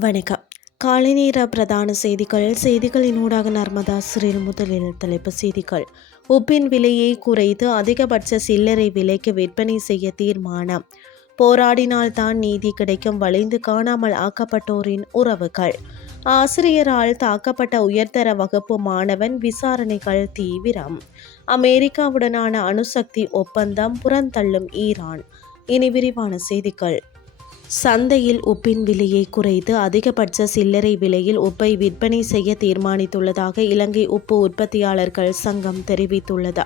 வணக்கம். காலை நேர பிரதான செய்திகள். செய்திகளினூடாக நர்மதா சிறில் முதலில் தலைப்பு செய்திகள். உப்பின் விலையை குறைத்து அதிகபட்ச சில்லறை விலைக்கு விற்பனை செய்ய தீர்மானம். போராடினால்தான் நீதி கிடைக்கும் வளைந்து காணாமல் ஆக்கப்பட்டோரின் உறவுகள். ஆசிரியரால் தாக்கப்பட்ட உயர்தர வகுப்பு மாணவன் விசாரணைகள் தீவிரம். அமெரிக்காவுடனான அணுசக்தி ஒப்பந்தம் புறந்தள்ளும் ஈரான். இனி விரிவான செய்திகள். சந்தையில் உப்பின் விலையை குறைத்து அதிகபட்ச சில்லறை விலையில் உப்பை விற்பனை செய்ய தீர்மானித்துள்ளதாக இலங்கை உப்பு உற்பத்தியாளர்கள் சங்கம் தெரிவித்துள்ளது.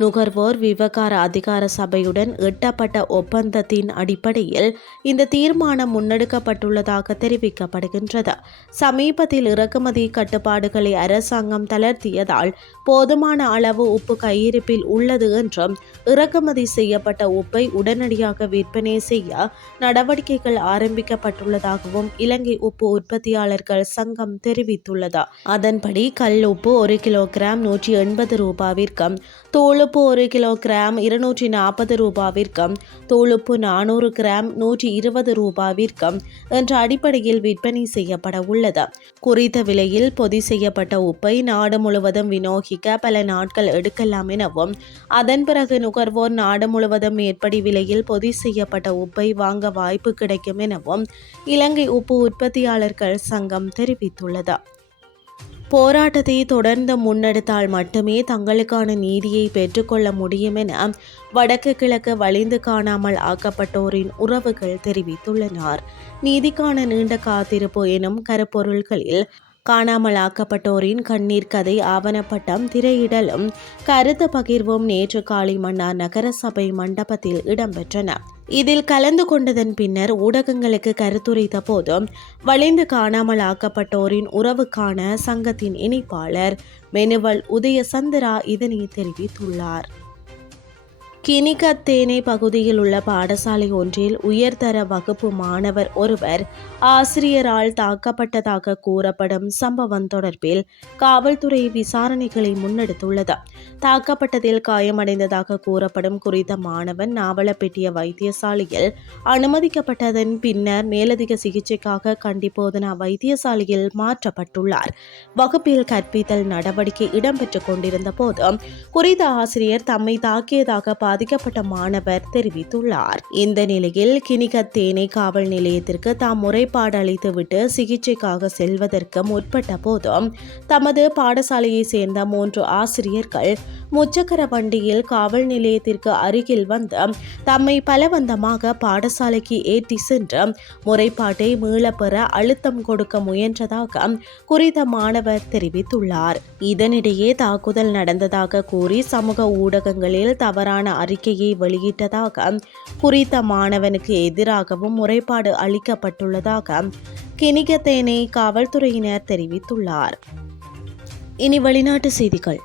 நுகர்வோர் விவகார அதிகார சபையுடன் எட்டப்பட்ட ஒப்பந்தத்தின் அடிப்படையில் இந்த தீர்மானம் முன்னெடுக்கப்பட்டுள்ளதாக தெரிவிக்கப்படுகின்றது. சமீபத்தில் இறக்குமதி கட்டுப்பாடுகளை அரசாங்கம் தளர்த்தியதால் போதுமான அளவு உப்பு கையிருப்பில் உள்ளது என்றும் இறக்குமதி செய்யப்பட்ட உப்பை உடனடியாக விற்பனை செய்ய நடவடிக்கைகள் ஆரம்பிக்கப்பட்டுள்ளதாகவும் இலங்கை உப்பு உற்பத்தியாளர்கள் சங்கம் தெரிவித்துள்ளது. அதன்படி கல் உப்பு ஒரு கிலோகிராம் நூற்றி எண்பது ரூபாவிற்கும் தூளுப்பு ஒரு கிலோ கிராம் இருநூற்றி நாற்பது ரூபாவிற்கும் தோலுப்பு நானூறு கிராம் நூற்றி இருபது ரூபாவிற்கும் என்ற அடிப்படையில் விற்பனை செய்யப்பட உள்ளது. குறித்த விலையில் பொதி செய்யப்பட்ட உப்பை நாடு முழுவதும் விநியோகிக்க பல நாட்கள் எடுக்கலாம் எனவும் அதன் பிறகு நுகர்வோர் நாடு முழுவதும் மேற்படி விலையில் பொதி செய்யப்பட்ட உப்பை வாங்க வாய்ப்பு கிடைக்கும் எனவும் இலங்கை உப்பு உற்பத்தியாளர்கள் சங்கம் தெரிவித்துள்ளது. போராட்டத்தை தொடர்ந்து முன்னெடுத்தால் மட்டுமே தங்களுக்கான நீதியை பெற்றுக்கொள்ள முடியும் என வடக்கு கிழக்கு வலிந்து காணாமல் ஆக்கப்பட்டோரின் உறவுகள் தெரிவித்துள்ளனர். நீதிக்கான நீண்ட காத்திருப்பு எனும் கருப்பொருள்களில் காணாமல் ஆக்கப்பட்டோரின் கண்ணீர் கதை ஆவணப்பட்டம் திரையிடலும் கருத்து பகிர்வும். நேற்று காலை மன்னார் நகரசபை மண்டபத்தில் இடம்பெற்றன. இதில் கலந்து கொண்டதன் பின்னர் ஊடகங்களுக்கு கருத்துரைத்த போதும் வளைந்து காணாமல் ஆக்கப்பட்டோரின் உறவுக்கான சங்கத்தின் இணைப்பாளர் மெனுவல் உதயசந்திரா இதனை தெரிவித்துள்ளார். கினிகத்தேனே பகுதியில் உள்ள பாடசாலை ஒன்றில் உயர்தர வகுப்பு மாணவர் ஒருவர் ஆசிரியரால் தாக்கப்பட்டதாக கூறப்படும் சம்பவம் தொடர்பில் காவல்துறை விசாரணைகளை முன்னெடுத்துள்ளது. தாக்கப்பட்டதில் காயமடைந்ததாக கூறப்படும் குறித்த மாணவன் நாவலப்பெட்டிய வைத்தியசாலையில் அனுமதிக்கப்பட்டதன் பின்னர் மேலதிக சிகிச்சைக்காக கண்டிப்போதனா வைத்தியசாலையில் மாற்றப்பட்டுள்ளார். வகுப்பில் கற்பித்தல் நடவடிக்கை இடம்பெற்றுக் கொண்டிருந்த போது குறித்த ஆசிரியர் தம்மை தாக்கியதாக பாதிக்கப்பட்ட மாணவர் தெரிவித்துள்ளார். இந்த நிலையில் கிணிகத்தேனை காவல் நிலையத்திற்கு தாம் முறைப்பாடு அளித்துவிட்டு சிகிச்சைக்காக செல்வதற்கு முற்பட்ட போதும் தமது பாடசாலையை சேர்ந்த மூன்று ஆசிரியர்கள் முச்சக்கர வண்டியில் காவல் நிலையத்திற்கு அருகில் வந்து தம்மை பலவந்தமாக பாடசாலைக்கு ஏற்றி சென்று முறைப்பாட்டை மீளப்பெற அழுத்தம் கொடுக்க முயன்றதாக குறித்த மாணவர் தெரிவித்துள்ளார். இதனிடையே தாக்குதல் நடந்ததாக கூறி சமூக ஊடகங்களில் தவறான அறிக்கையை வெளியிட்டதாக குறித்த மாணவனுக்கு எதிராகவும் முறைப்பாடு அளிக்கப்பட்டுள்ளதாக கிணிகத்தேனை காவல்துறையினர் தெரிவித்துள்ளார். இனி வெளிநாட்டு செய்திகள்.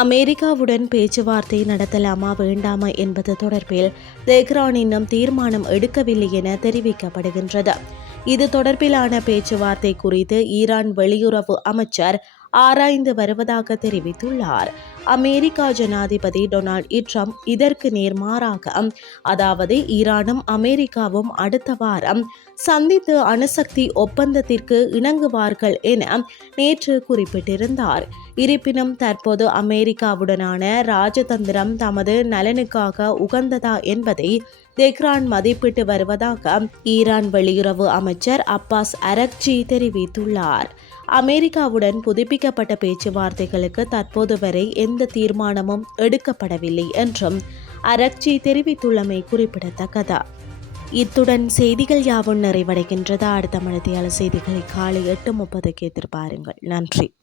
அமெரிக்காவுடன் பேச்சுவார்த்தை நடத்தலாமா வேண்டாமா என்பது தொடர்பில் தெஹ்ரான் இன்னும் தீர்மானம் எடுக்கவில்லை என தெரிவிக்கப்படுகின்றது. இது தொடர்பிலான பேச்சுவார்த்தை குறித்து ஈரான் வெளியுறவு அமைச்சர் ஆராய்ந்து வருவதாக தெரிவித்துள்ளார். அமெரிக்கா ஜனாதிபதி டொனால்ட் ட்ரம்ப் இதற்கு நேர்மாறாக அதாவது ஈரானும் அமெரிக்காவும் அடுத்த வாரம் சந்தித்து அணுசக்தி ஒப்பந்தத்திற்கு இணங்குவார்கள் என நேற்று குறிப்பிட்டிருந்தார். இருப்பினும் தற்போது அமெரிக்காவுடனான ராஜதந்திரம் தமது நலனுக்காக உகந்ததா என்பதை தெஹ்ரான் மதிப்பிட்டு வருவதாக ஈரான் வெளியுறவு அமைச்சர் அப்பாஸ் அரக்ஜி தெரிவித்துள்ளார். அமெரிக்காவுடன் புதுப்பிக்கப்பட்ட பேச்சுவார்த்தைகளுக்கு தற்போது வரை எந்த தீர்மானமும் எடுக்கப்படவில்லை என்றும் அரக்ஜி தெரிவித்துள்ளமை குறிப்பிடத்தக்கதா? இத்துடன் செய்திகள் யாவும் நிறைவடைகின்றதா? அடுத்த மனதியால செய்திகளை காலை எட்டு முப்பதுக்கு எதிர்பாருங்கள். நன்றி.